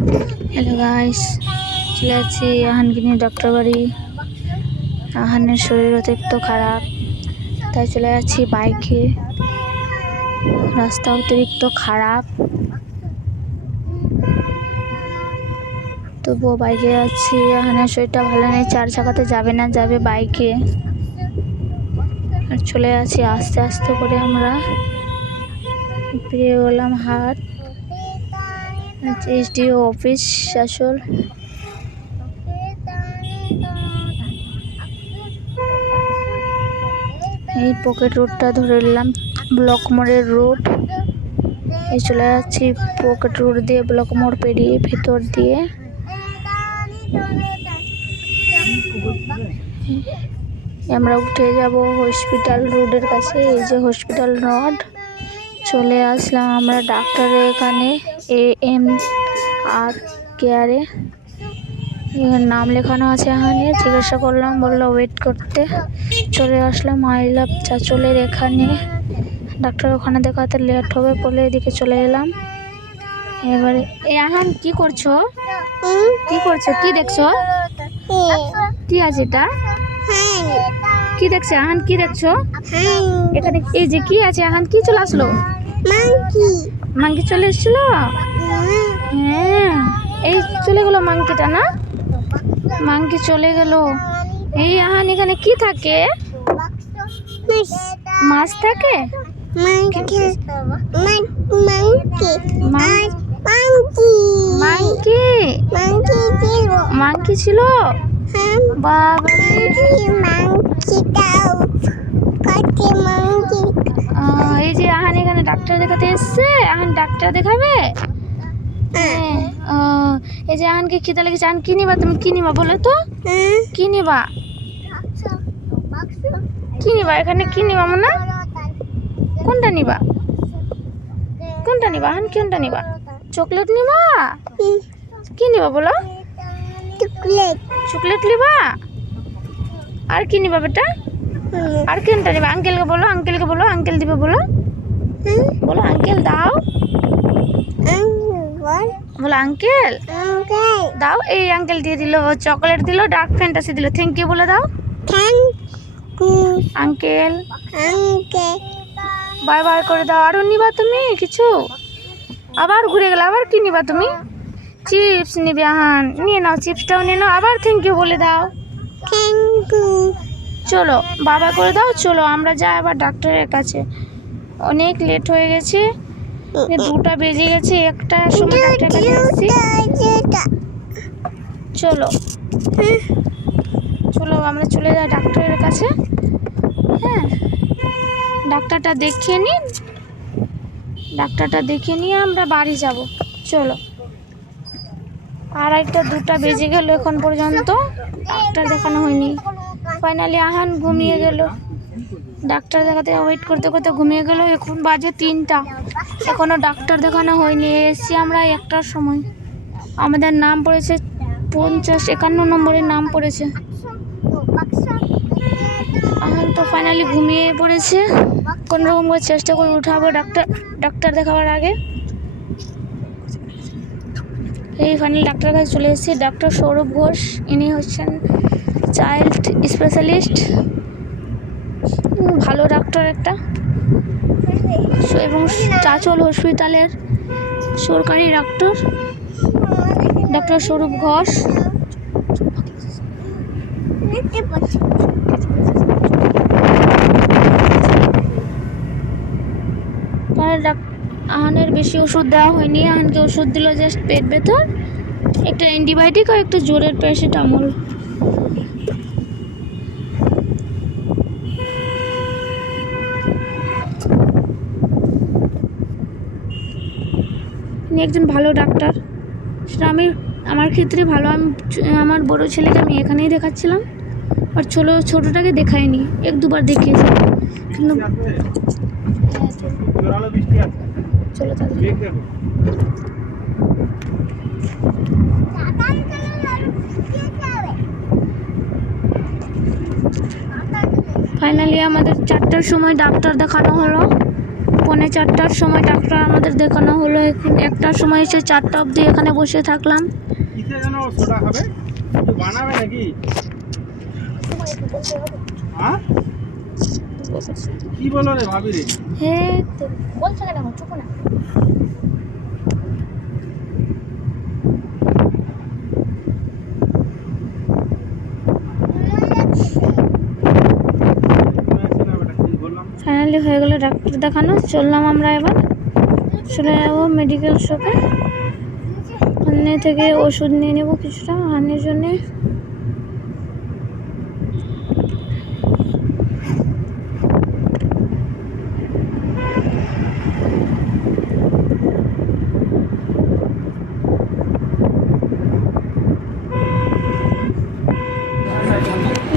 Hello guys, চলে যাচ্ছি আহানকে নিয়ে ডক্টর বাড়ি। আহানের শরীর অতিরিক্ত খারাপ, তাই চলে যাচ্ছি বাইকে। রাস্তা অতিরিক্ত খারাপ, তবুও বাইকে যাচ্ছি। আহানের শরীরটা ভালো নেই, 4 চাকাতে যাবে না, যাবে বাইকে। আর চলে যাচ্ছি আস্তে আস্তে করে। আমরা পেয়ে গেলাম হাট, এসডিও অফিস আসল। এই পকেট রোডটা ধরে নিলাম, ব্লক মোড়ের রোড। এই চলে যাচ্ছি পকেট রোড দিয়ে, ব্লক মোড় পেরিয়ে ভেতর দিয়ে। আমরা উঠে যাব হসপিটাল রোডের কাছে। এই যে হসপিটাল রোড, চলে আসলাম আমরা ডাক্তারের এখানে, AMR কেয়ারে। এখানে নাম লেখানো আছে। এখানে জিজ্ঞাসা করলাম, বললো ওয়েট করতে। চলে আসলাম আই লাভ চাঁচলের এখানে। ডাক্তার ওখানে দেখাতে লেট হবে বলে এদিকে চলে এলাম। এবারে এই আহান কি করছো? কি করছো? কি দেখছো? কি আছে এটা? কি দেখছো আহান? কি দেখছো এখানে? এই যে কি আছে আহান? কি চলে আসলো? মাংকি চলে এসেছিল। হ্যাঁ, এই চলে গেল মাংকিটা, না? মাংকি চলে গেল। এই আহান এখানে কি থাকে? মাছ থাকে। মাংকি ছিল। বাবা, এই যে আহান এখানে ডাক্তার দেখাতে এসছে। আহান ডাক্তার দেখাবে। এই যে আহানকে খিদে লেগেছে। আহান কি নিবা? তুমি কি নিবা বলো তো? কি নিবা? কি নিবা? এখানে কি নিবা মনে? কোনটা নিবা? কোনটা নিবা আহান? কোনটা নিবা? চকলেট নিবা? কি নিবা বলো? চকলেট নিবা? আর কি নিবা বেটা? আর কোনটা নিবা? আঙ্কেলকে বলো, আঙ্কেলকে বলো, আঙ্কেল দিবে বলো। বলো আঙ্কেল দাও, বলো আঙ্কেল দাও। এই আঙ্কেল দিয়ে দিল, চকলেট দিল, ডার্ক ফ্যান্টাসি দিল। থ্যাংক ইউ বলে দাও। আঙ্কেল বাই বাই করে দাও। আরো নিবা তুমি কিছু? আবার ঘুরে গেল। আবার কি নিবা তুমি? চিপস নিবে আহান? নিয়ে নাও, চিপসটাও নিয়ে নাও। আবার থ্যাংক ইউ বলে দাও। চলো বাবা করে দাও। চলো আমরা যাই আবার ডাক্তারের কাছে। অনেক লেট হয়ে গেছে, 2টা বেজে গেছে। 1টার সময় ডাক্তারের কাছে এসেছি। চলো চলো আমরা চলে যাই ডাক্তারের কাছে। হ্যাঁ, ডাক্তারটা দেখিয়ে নিন। ডাক্তারটা দেখে নিয়ে আমরা বাড়ি যাব। চলো। আর একটা 2টা বেজে গেল, এখন পর্যন্ত ডাক্তার দেখানো হয়নি। ফাইনালি আহান ঘুমিয়ে গেল। ডাক্তার দেখাতে ওয়েট করতে করতে ঘুমিয়ে গেল। এখন বাজে 3টা, এখনও ডাক্তার দেখানো হয়নি। এসছি আমরা 1টার সময়। আমাদের নাম পড়েছে 51 নম্বরের নাম পড়েছে। আহান তো ফাইনালি ঘুমিয়ে পড়েছে। কোনোরকম করে চেষ্টা করে উঠাবো ডাক্তার দেখাবার আগে। এই ফাইনাল ডাক্তারের কাছে চলে এসেছি। ডাক্তার সৌরভ ঘোষ, ইনি হচ্ছেন চাইল্ড স্পেশালিস্ট। ভালো ডাক্তার একটা, এবং চাঁচল হসপিটালের সরকারি ডাক্তার, ডাক্তার সৌরভ ঘোষ। আহানের বেশি ওষুধ দেওয়া হয়নি। আহানকে ওষুধ দিল জাস্ট পেট ব্যথার, একটা অ্যান্টিবায়োটিক আর একটা জ্বরের প্যারাসিটামল। ইনি একজন ভালো ডাক্তার। সেটা আমার ক্ষেত্রে ভালো। আমি আমার বড় ছেলেকে আমি এখানেই দেখাচ্ছিলাম, আর ছোটোটাকে দেখাইনি। 1-2বার দেখিয়েছি, কিন্তু চলো ফাইনালি আমাদের 4টার সময় ডাক্তার দেখানো হলো। 4:45 সময় ডাক্তার আমাদের দেখানো হলো। এখন 1টার সময় এসে 4টা অবধি এখানে বসে থাকলাম। কিসে যেন সোডা খাবে, একটু বানাবে নাকি? হ্যাঁ কি বলো রে ভাবি রে? হে বলছো কেন, চুপ না। ফাইনালি হয়ে গেল ডাক্তার দেখানো। চললাম আমরা এবার চলে যাবো মেডিকেল শপে। ওখানে থেকে ওষুধ নিয়ে নেবো কিছুটা হানির জন্যে।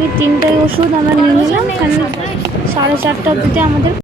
এই 3টাই ওষুধ আমরা নিয়ে নিলাম। 4:30 অবধি আমাদের